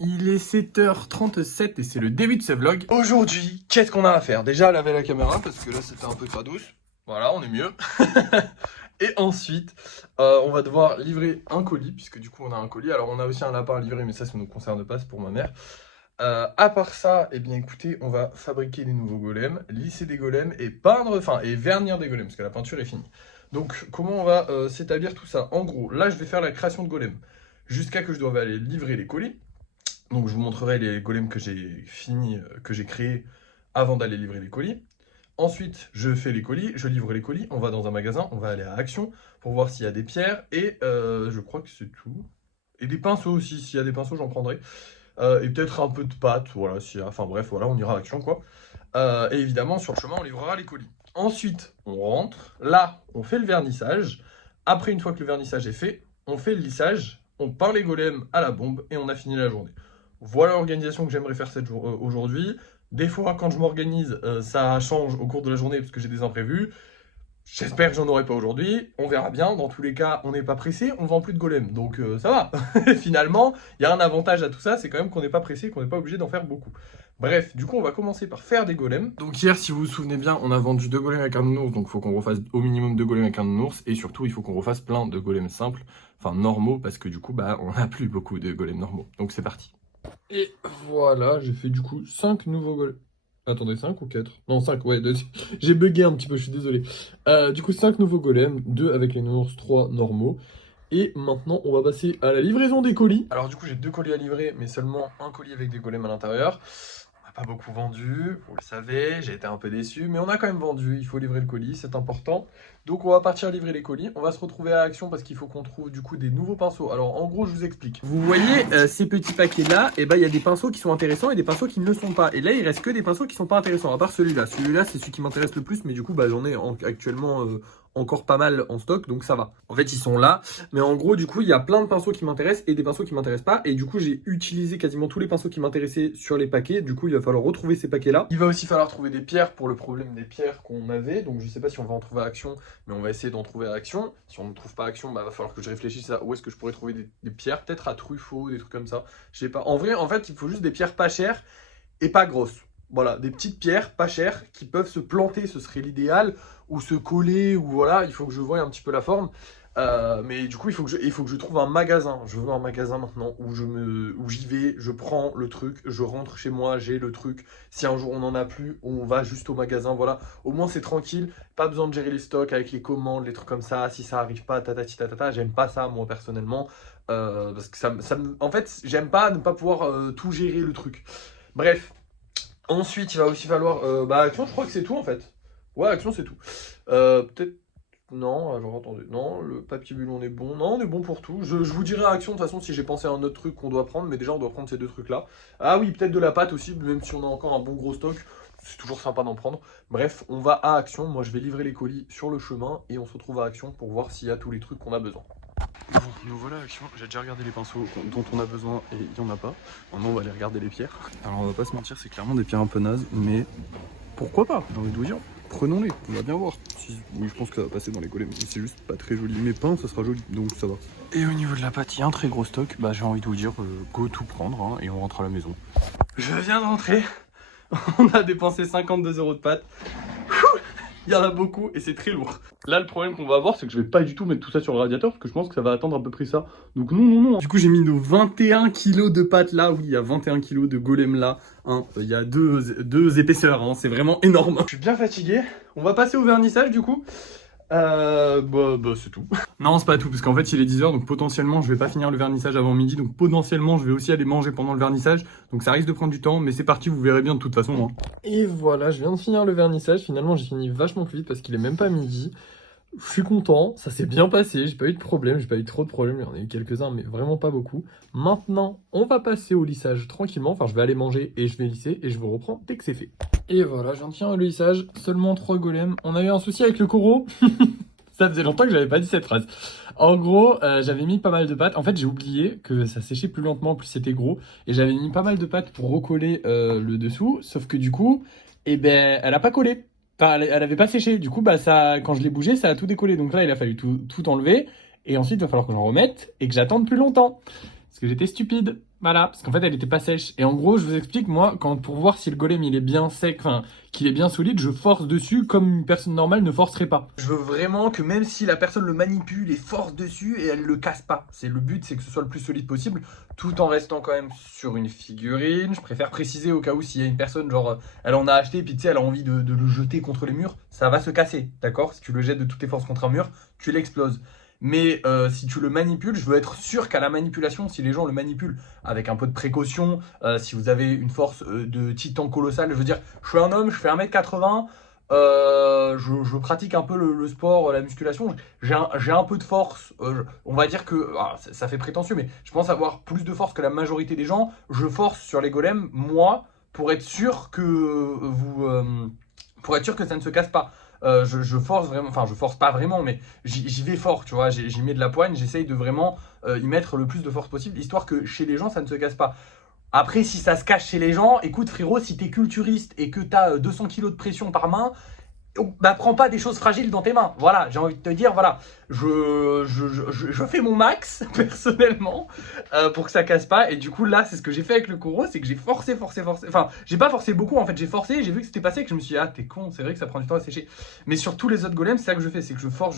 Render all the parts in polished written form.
Il est 7h37 et c'est le début de ce vlog. Aujourd'hui, qu'est-ce qu'on a à faire? Déjà, laver la caméra parce que là, c'était un peu douce. Voilà, on est mieux. Et ensuite, on va devoir livrer un colis, puisque du coup, on a un colis. Alors, on a aussi un lapin à livrer, mais ça ne nous concerne pas, c'est pour ma mère. À part ça, eh bien, écoutez, on va fabriquer des nouveaux golems, lisser des golems et peindre, enfin, et vernir des golems, parce que la peinture est finie. Donc, comment on va s'établir tout ça? En gros, là, je vais faire la création de golems, jusqu'à que je doive aller livrer les colis. Donc je vous montrerai les golems que j'ai fini, que j'ai créés avant d'aller livrer les colis. Ensuite, je fais les colis, je livre les colis, on va dans un magasin, on va aller à Action pour voir s'il y a des pierres et je crois que c'est tout. Et des pinceaux aussi, s'il y a des pinceaux, j'en prendrai. Et peut-être un peu de pâte, voilà, enfin bref, voilà, on ira à Action quoi. Et évidemment, sur le chemin, on livrera les colis. Ensuite, on rentre, là, on fait le vernissage. Après, une fois que le vernissage est fait, on fait le lissage, on peint les golems à la bombe et on a fini la journée. Voilà l'organisation que j'aimerais faire aujourd'hui. Des fois, quand je m'organise, ça change au cours de la journée parce que j'ai des imprévus. J'espère que j'en aurai pas aujourd'hui. On verra bien. Dans tous les cas, on n'est pas pressé, on vend plus de golems. Donc ça va. Finalement, il y a un avantage à tout ça, c'est quand même qu'on n'est pas pressé, qu'on n'est pas obligé d'en faire beaucoup. Bref, du coup, on va commencer par faire des golems. Donc hier, si vous vous souvenez bien, on a vendu 2 golems avec un nounours, donc il faut qu'on refasse au minimum 2 golems avec un nounours. Et surtout, il faut qu'on refasse plein de golems simples, enfin normaux, parce que du coup, bah, on n'a plus beaucoup de golems normaux. Donc c'est parti. Et voilà, j'ai fait du coup 5 nouveaux golems. Attendez, 5 ou 4? Non, 5, ouais, j'ai bugué un petit peu, je suis désolé. Du coup, 5 nouveaux golems, 2 avec les nounours, 3 normaux. Et maintenant, on va passer à la livraison des colis. Alors du coup, j'ai 2 colis à livrer, mais seulement un colis avec des golems à l'intérieur. On n'a pas beaucoup vendu, vous le savez, j'ai été un peu déçu, mais on a quand même vendu, il faut livrer le colis, c'est important. Donc on va partir livrer les colis, on va se retrouver à Action parce qu'il faut qu'on trouve du coup des nouveaux pinceaux. Alors en gros, je vous explique. Vous voyez ces petits paquets là, et ben il y a des pinceaux qui sont intéressants et des pinceaux qui ne le sont pas. Et là, il reste que des pinceaux qui sont pas intéressants, à part celui-là. Celui-là, c'est celui qui m'intéresse le plus, mais du coup, bah j'en ai actuellement encore pas mal en stock, donc ça va. En fait, ils sont là, mais en gros, du coup, il y a plein de pinceaux qui m'intéressent et des pinceaux qui m'intéressent pas. Et du coup, j'ai utilisé quasiment tous les pinceaux qui m'intéressaient sur les paquets. Du coup, il va falloir retrouver ces paquets-là. Il va aussi falloir trouver des pierres pour le problème des pierres qu'on avait. Donc, je sais pas si on va en trouver à Action, mais on va essayer d'en trouver à Action. Si on ne trouve pas à Action, bah, va falloir que je réfléchisse à où est-ce que je pourrais trouver des pierres. Peut-être à Truffaut, des trucs comme ça. Je sais pas. En vrai, en fait, il faut juste des pierres pas chères et pas grosses. Voilà, des petites pierres pas chères qui peuvent se planter, ce serait l'idéal, ou se coller, ou voilà, il faut que je voie un petit peu la forme. Mais du coup, il faut que je trouve un magasin. Je veux un magasin maintenant où j'y vais, je prends le truc, je rentre chez moi, j'ai le truc. Si un jour on n'en a plus, on va juste au magasin. Voilà, au moins c'est tranquille. Pas besoin de gérer les stocks avec les commandes, les trucs comme ça. Si ça arrive pas, tatati tatata. J'aime pas ça moi personnellement. Parce que en fait, j'aime pas ne pas pouvoir tout gérer le truc. Bref. Ensuite, il va aussi falloir. Bah, Action, je crois que c'est tout en fait. Ouais, Action, c'est tout. Peut-être. Non, alors attendez. Non, le papier bulle, on est bon. Non, on est bon pour tout. Je vous dirai à Action de toute façon si j'ai pensé à un autre truc qu'on doit prendre, mais déjà, on doit prendre ces 2 trucs-là. Ah oui, peut-être de la pâte aussi, même si on a encore un bon gros stock. C'est toujours sympa d'en prendre. Bref, on va à Action. Moi, je vais livrer les colis sur le chemin et on se retrouve à Action pour voir s'il y a tous les trucs qu'on a besoin. Bon, nous voilà à Action, j'ai déjà regardé les pinceaux dont on a besoin et il n'y en a pas. Maintenant on va aller regarder les pierres. Alors on va pas se mentir, c'est clairement des pierres un peu nazes, mais pourquoi pas? J'ai envie de vous dire, prenons-les, on va bien voir. Oui, je pense que ça va passer dans les golems, c'est juste pas très joli. Mais peint, ça sera joli, donc ça va. Et au niveau de la pâte, il y a un très gros stock, bah j'ai envie de vous dire, go tout prendre hein, et on rentre à la maison. Je viens de rentrer, on a dépensé 52 € de pâte. Il y en a beaucoup et c'est très lourd. Là, le problème qu'on va avoir, c'est que je vais pas du tout mettre tout ça sur le radiateur parce que je pense que ça va attendre à peu près ça. Donc non, non, non. Du coup, j'ai mis nos 21 kilos de pâte là. Oui, il y a 21 kilos de golem là. Hein. Il y a deux épaisseurs. Hein. C'est vraiment énorme. Je suis bien fatigué. On va passer au vernissage du coup. C'est tout. Non, c'est pas tout, parce qu'en fait, il est 10h, donc potentiellement, je vais pas finir le vernissage avant midi, donc potentiellement, je vais aussi aller manger pendant le vernissage, donc ça risque de prendre du temps, mais c'est parti, vous verrez bien de toute façon. Hein. Et voilà, je viens de finir le vernissage, finalement, j'ai fini vachement plus vite parce qu'il est même pas midi. Je suis content, ça s'est bien passé, j'ai pas eu de problème, j'ai pas eu trop de problèmes, il y en a eu quelques-uns, mais vraiment pas beaucoup. Maintenant, on va passer au lissage tranquillement, enfin je vais aller manger et je vais lisser et je vous reprends dès que c'est fait. Et voilà, je viens de finir le lissage, seulement 3 golems. On a eu un souci avec le coraux. Ça faisait longtemps que j'avais pas dit cette phrase. En gros, j'avais mis pas mal de pâte. En fait, j'ai oublié que ça séchait plus lentement, plus c'était gros. Et j'avais mis pas mal de pâte pour recoller le dessous. Sauf que du coup, eh ben, elle a pas collé. Enfin, elle avait pas séché. Du coup, bah, ça, quand je l'ai bougé, ça a tout décollé. Donc là, il a fallu tout enlever. Et ensuite, il va falloir que j'en remette et que j'attende plus longtemps. Parce que j'étais stupide. Voilà, parce qu'en fait elle était pas sèche. Et en gros, je vous explique, moi, pour voir si le golem il est bien sec, enfin, qu'il est bien solide, je force dessus comme une personne normale ne forcerait pas. Je veux vraiment que même si la personne le manipule et force dessus et elle le casse pas. Le but, c'est que ce soit le plus solide possible, tout en restant quand même sur une figurine. Je préfère préciser au cas où s'il y a une personne, genre, elle en a acheté, puis tu sais, elle a envie de le jeter contre les murs, ça va se casser, d'accord? Si tu le jettes de toutes tes forces contre un mur, tu l'exploses. Mais si tu le manipules, je veux être sûr qu'à la manipulation, si les gens le manipulent avec un peu de précaution, si vous avez une force de titan colossale, je veux dire, je suis un homme, je fais 1m80, je pratique un peu le sport, la musculation, j'ai un peu de force, on va dire que, ça fait prétentieux, mais je pense avoir plus de force que la majorité des gens, je force sur les golems, moi, pour être sûr que pour être sûr que ça ne se casse pas. Je force vraiment, enfin je force pas vraiment, mais j'y vais fort, tu vois, j'y mets de la poigne, j'essaye de vraiment y mettre le plus de force possible, histoire que chez les gens ça ne se casse pas. Après, si ça se cache chez les gens, écoute frérot, si t'es culturiste et que t'as 200 kilos de pression par main, bah, prends pas des choses fragiles dans tes mains. Voilà, j'ai envie de te dire, voilà, je fais mon max, personnellement, pour que ça casse pas. Et du coup, là, c'est ce que j'ai fait avec le Koro, c'est que j'ai forcé. Enfin, j'ai pas forcé beaucoup, en fait, j'ai forcé, j'ai vu que c'était passé, que je me suis dit, ah, t'es con, c'est vrai que ça prend du temps à sécher. Mais sur tous les autres golems, c'est ça que je fais, c'est que je force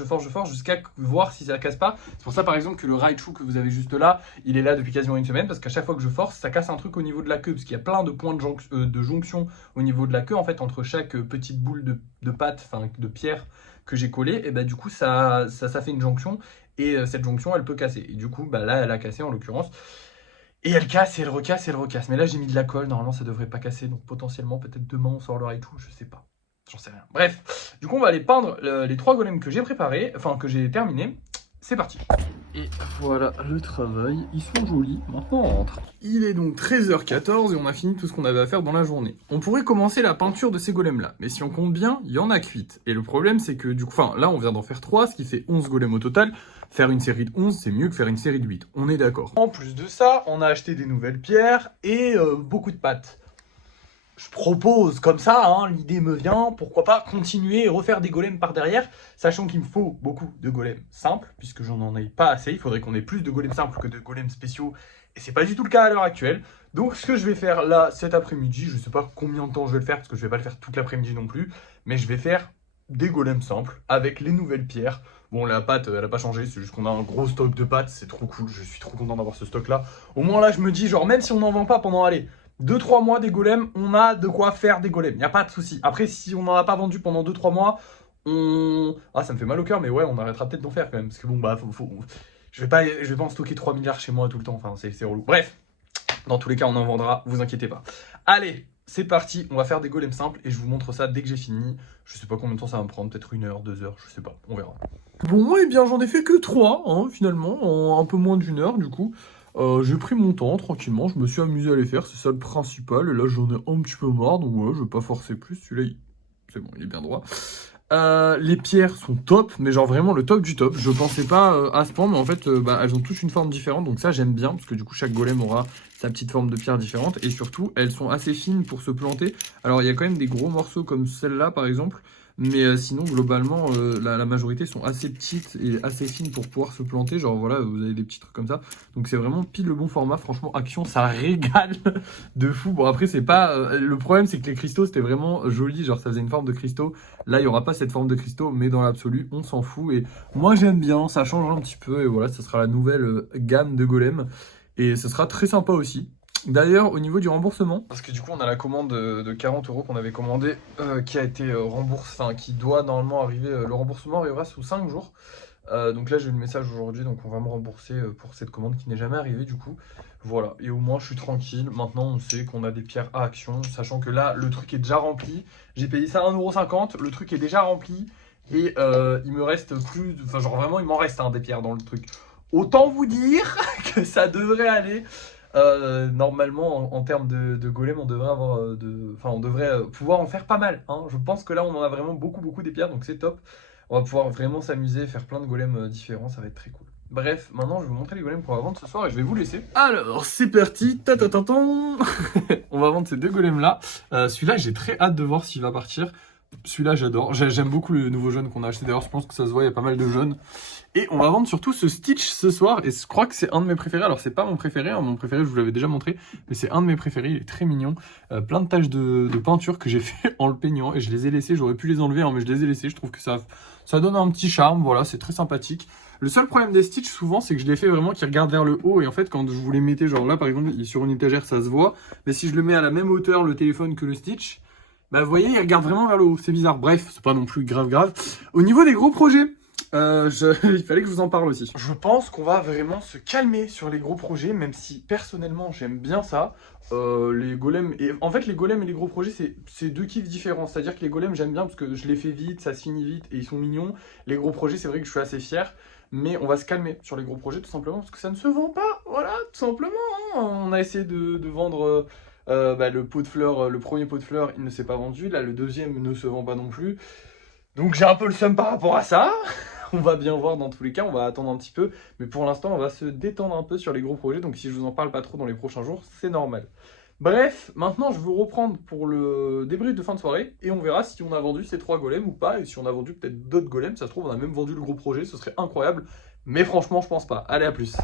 jusqu'à voir si ça casse pas. C'est pour ça, par exemple, que le Raichu que vous avez juste là, il est là depuis quasiment une semaine, parce qu'à chaque fois que je force, ça casse un truc au niveau de la queue, parce qu'il y a plein de points de jonction au niveau de la queue, en fait, entre chaque petite boule de pâte, enfin de pierre que j'ai collé, et bah du coup ça fait une jonction, et cette jonction elle peut casser. Et du coup bah là elle a cassé en l'occurrence. Et elle casse et elle recasse et elle recasse. Mais là j'ai mis de la colle, normalement ça devrait pas casser, donc potentiellement peut-être demain on sort le et tout, je sais pas. J'en sais rien. Bref, du coup on va aller peindre les 3 golems que j'ai préparés, enfin que j'ai terminés. C'est parti. Et voilà le travail, ils sont jolis, maintenant on rentre. Il est donc 13h14 et on a fini tout ce qu'on avait à faire dans la journée. On pourrait commencer la peinture de ces golems là, mais si on compte bien, il y en a que 8. Et le problème c'est que du coup, enfin là on vient d'en faire 3, ce qui fait 11 golems au total. Faire une série de 11, c'est mieux que faire une série de 8, on est d'accord. En plus de ça, on a acheté des nouvelles pierres et beaucoup de pâtes. Je propose comme ça, hein, l'idée me vient, pourquoi pas continuer et refaire des golems par derrière, sachant qu'il me faut beaucoup de golems simples, puisque j'en ai pas assez, il faudrait qu'on ait plus de golems simples que de golems spéciaux, et c'est pas du tout le cas à l'heure actuelle. Donc ce que je vais faire là, cet après-midi, je sais pas combien de temps je vais le faire, parce que je vais pas le faire toute l'après-midi non plus, mais je vais faire des golems simples, avec les nouvelles pierres. Bon, la pâte, elle a pas changé, c'est juste qu'on a un gros stock de pâtes, c'est trop cool, je suis trop content d'avoir ce stock-là. Au moins là, je me dis, genre, même si on n'en vend pas pendant, allez, 2-3 mois des golems, on a de quoi faire des golems, il n'y a pas de souci. Après, si on n'en a pas vendu pendant 2-3 mois, ah, ça me fait mal au cœur, mais ouais, on arrêtera peut-être d'en faire quand même. Parce que bon, bah, je vais pas en stocker 3 milliards chez moi tout le temps, enfin, c'est relou. Bref, dans tous les cas, on en vendra, vous inquiétez pas. Allez, c'est parti, on va faire des golems simples et je vous montre ça dès que j'ai fini. Je sais pas combien de temps ça va me prendre, peut-être 1 heure, 2 heures, je sais pas, on verra. Bon, et bien, j'en ai fait que 3, hein, finalement, en un peu moins d'1 heure, du coup. J'ai pris mon temps tranquillement, je me suis amusé à les faire, c'est ça le principal. Et là j'en ai un petit peu marre, donc ouais, je vais pas forcer plus. Celui-là, c'est bon, il est bien droit. Les pierres sont top, mais genre vraiment le top du top. Je pensais pas à ce point, mais en fait, bah, elles ont toutes une forme différente, donc ça j'aime bien, parce que du coup chaque golem aura sa petite forme de pierre différente, et surtout elles sont assez fines pour se planter. Alors il y a quand même des gros morceaux comme celle-là par exemple, mais sinon globalement la majorité sont assez petites et assez fines pour pouvoir se planter. Genre voilà, vous avez des petits trucs comme ça, donc c'est vraiment pile le bon format. Franchement, Action ça régale de fou. Bon après c'est pas le problème, c'est que les cristaux c'était vraiment joli, genre ça faisait une forme de cristaux. Là il y aura pas cette forme de cristaux, mais dans l'absolu on s'en fout, et moi j'aime bien, ça change un petit peu, et voilà, ça sera la nouvelle gamme de golem, et ce sera très sympa aussi. D'ailleurs, au niveau du remboursement, parce que du coup on a la commande de 40 € qu'on avait commandé, qui a été remboursée, enfin qui doit normalement arriver, le remboursement arrivera sous 5 jours. Donc là j'ai eu le message aujourd'hui, donc on va me rembourser pour cette commande qui n'est jamais arrivée du coup. Voilà, et au moins je suis tranquille. Maintenant on sait qu'on a des pierres à Action, sachant que là le truc est déjà rempli. J'ai payé ça 1,50 €, le truc est déjà rempli. Et il me reste plus, enfin genre vraiment il m'en reste des pierres dans le truc. Autant vous dire que ça devrait aller. Normalement en termes de golem on devrait avoir on devrait pouvoir en faire pas mal, hein. Je pense que là on en a vraiment beaucoup des pierres, donc c'est top. On va pouvoir vraiment s'amuser, faire plein de golems différents, ça va être très cool. Bref, maintenant je vais vous montrer les golems qu'on va vendre ce soir et je vais vous laisser. Alors c'est parti, on va vendre ces 2 golems là. Celui-là j'ai très hâte de voir s'il va partir. Celui-là, j'adore. J'aime beaucoup le nouveau jaune qu'on a acheté. D'ailleurs, je pense que ça se voit, il y a pas mal de jaunes. Et on va vendre surtout ce Stitch ce soir. Et je crois que c'est un de mes préférés. Alors, c'est pas mon préféré. Hein. Mon préféré, je vous l'avais déjà montré. Mais c'est un de mes préférés. Il est très mignon. Plein de taches de peinture que j'ai fait en le peignant. Et je les ai laissés. J'aurais pu les enlever, hein, mais je les ai laissés. Je trouve que ça donne un petit charme. Voilà, c'est très sympathique. Le seul problème des Stitch, souvent, c'est que je les fais vraiment qu'ils regardent vers le haut. Et en fait, quand je vous les mettais, genre là, par exemple, sur une étagère, ça se voit. Mais si je le mets à la même hauteur, le téléphone, que le Stitch, bah, vous voyez, il regarde vraiment vers le haut. C'est bizarre. Bref, c'est pas non plus grave. Au niveau des gros projets, il fallait que je vous en parle aussi. Je pense qu'on va vraiment se calmer sur les gros projets, même si personnellement j'aime bien ça. Les golems, en fait les golems et les gros projets c'est deux kiffs différents. C'est-à-dire que les golems j'aime bien parce que je les fais vite, ça se finit vite et ils sont mignons. Les gros projets c'est vrai que je suis assez fier. Mais on va se calmer sur les gros projets tout simplement parce que ça ne se vend pas. Voilà, tout simplement. Hein. On a essayé de vendre le pot de fleurs, le premier pot de fleurs il ne s'est pas vendu. Là le deuxième ne se vend pas non plus. Donc j'ai un peu le seum par rapport à ça. On va bien voir dans tous les cas, on va attendre un petit peu. Mais pour l'instant, on va se détendre un peu sur les gros projets. Donc si je vous en parle pas trop dans les prochains jours, c'est normal. Bref, maintenant je vais vous reprendre pour le débrief de fin de soirée. Et on verra si on a vendu ces 3 golems ou pas. Et si on a vendu peut-être d'autres golems. Ça se trouve, on a même vendu le gros projet. Ce serait incroyable. Mais franchement, je pense pas. Allez, à plus.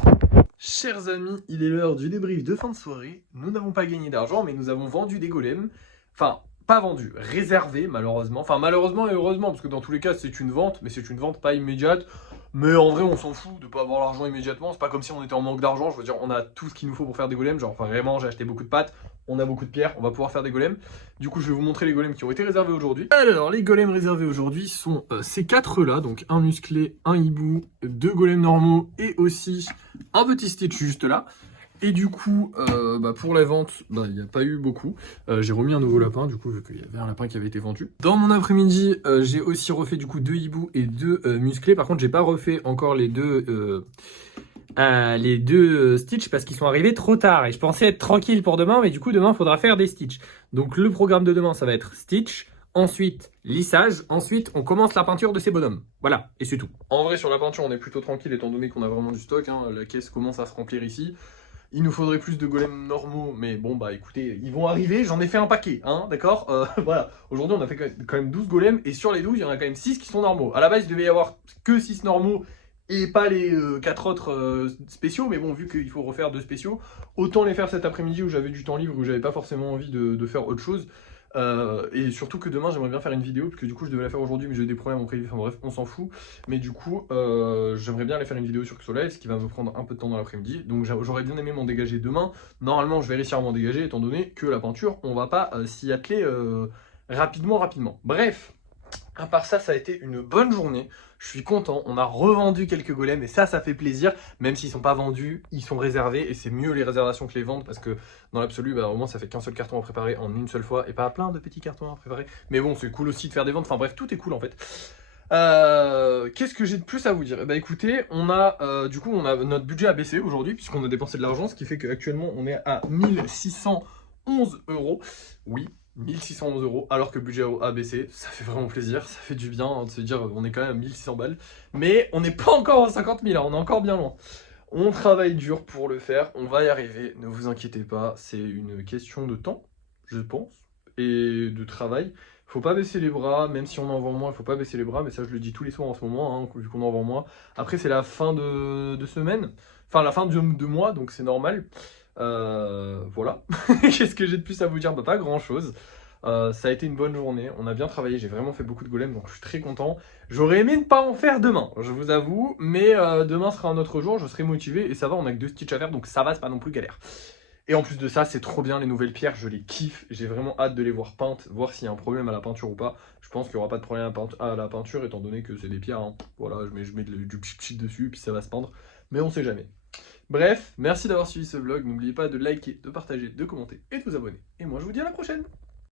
Chers amis, il est l'heure du débrief de fin de soirée. Nous n'avons pas gagné d'argent, mais nous avons vendu des golems. Enfin, pas vendu, réservé malheureusement. Enfin, malheureusement et heureusement, parce que dans tous les cas, c'est une vente, mais c'est une vente pas immédiate. Mais en vrai, on s'en fout de pas avoir l'argent immédiatement. C'est pas comme si on était en manque d'argent. Je veux dire, on a tout ce qu'il nous faut pour faire des golems. Genre, enfin, vraiment, j'ai acheté beaucoup de pâtes. On a beaucoup de pierres. On va pouvoir faire des golems. Du coup, je vais vous montrer les golems qui ont été réservés aujourd'hui. Alors, les golems réservés aujourd'hui sont ces 4-là. Donc, un musclé, un hibou, 2 golems normaux et aussi un petit Stitch juste là. Et du coup, pour la vente, il n'y a pas eu beaucoup. J'ai remis un nouveau lapin, du coup, vu qu'il y avait un lapin qui avait été vendu. Dans mon après-midi, j'ai aussi refait du coup 2 hiboux et 2 musclés. Par contre, j'ai pas refait encore les deux Stitch parce qu'ils sont arrivés trop tard. Et je pensais être tranquille pour demain, mais du coup, demain, il faudra faire des Stitch. Donc, le programme de demain, ça va être Stitch. Ensuite, lissage. Ensuite, on commence la peinture de ces bonhommes. Voilà, et c'est tout. En vrai, sur la peinture, on est plutôt tranquille étant donné qu'on a vraiment du stock. Hein. La caisse commence à se remplir ici. Il nous faudrait plus de golems normaux, mais bon, bah écoutez, ils vont arriver, j'en ai fait un paquet, hein, d'accord. Voilà, aujourd'hui on a fait quand même 12 golems, et sur les 12, il y en a quand même 6 qui sont normaux. À la base, il devait y avoir que 6 normaux, et pas les 4 autres spéciaux, mais bon, vu qu'il faut refaire 2 spéciaux, autant les faire cet après-midi où j'avais du temps libre, où j'avais pas forcément envie de faire autre chose. Et surtout que demain j'aimerais bien faire une vidéo parce que du coup je devais la faire aujourd'hui mais j'ai eu des problèmes en privé, enfin bref on s'en fout. Mais du coup j'aimerais bien aller faire une vidéo sur Xolive, ce qui va me prendre un peu de temps dans l'après-midi. Donc j'aurais bien aimé m'en dégager demain. Normalement je vais réussir à m'en dégager étant donné que la peinture on va pas s'y atteler rapidement. Bref, à part ça, ça a été une bonne journée. Je suis content. On a revendu quelques golems et ça fait plaisir. Même s'ils ne sont pas vendus, ils sont réservés. Et c'est mieux les réservations que les ventes parce que dans l'absolu, au moins ça fait qu'un seul carton à préparer en une seule fois et pas plein de petits cartons à préparer. Mais bon, c'est cool aussi de faire des ventes. Enfin bref, tout est cool en fait. Qu'est-ce que j'ai de plus à vous dire? Écoutez, on a notre budget a baissé aujourd'hui puisqu'on a dépensé de l'argent, ce qui fait qu'actuellement on est à 1611 €. Oui, 1611 €, alors que le budget a baissé, ça fait vraiment plaisir, ça fait du bien hein, de se dire on est quand même à 1600 balles, mais on n'est pas encore à 50 000, hein, on est encore bien loin. On travaille dur pour le faire, on va y arriver, ne vous inquiétez pas, c'est une question de temps, je pense, et de travail. Faut pas baisser les bras, même si on en vend moins, il faut pas baisser les bras, mais ça je le dis tous les soirs en ce moment, hein, vu qu'on en vend moins. Après c'est la fin de semaine, enfin la fin de mois, donc c'est normal. Voilà. Qu'est-ce que j'ai de plus à vous dire? Pas grand chose. Ça a été une bonne journée, on a bien travaillé, j'ai vraiment fait beaucoup de golems donc je suis très content. J'aurais aimé ne pas en faire demain, je vous avoue, mais demain sera un autre jour, je serai motivé et ça va, on a que 2 Stitch à faire donc ça va, c'est pas non plus galère. Et en plus de ça, c'est trop bien les nouvelles pierres, je les kiffe, j'ai vraiment hâte de les voir peintes, voir s'il y a un problème à la peinture ou pas. Je pense qu'il n'y aura pas de problème à la peinture étant donné que c'est des pierres, hein. Voilà, je mets du pchit dessus puis ça va se peindre, mais on sait jamais. Bref, merci d'avoir suivi ce vlog, n'oubliez pas de liker, de partager, de commenter et de vous abonner. Et moi je vous dis à la prochaine.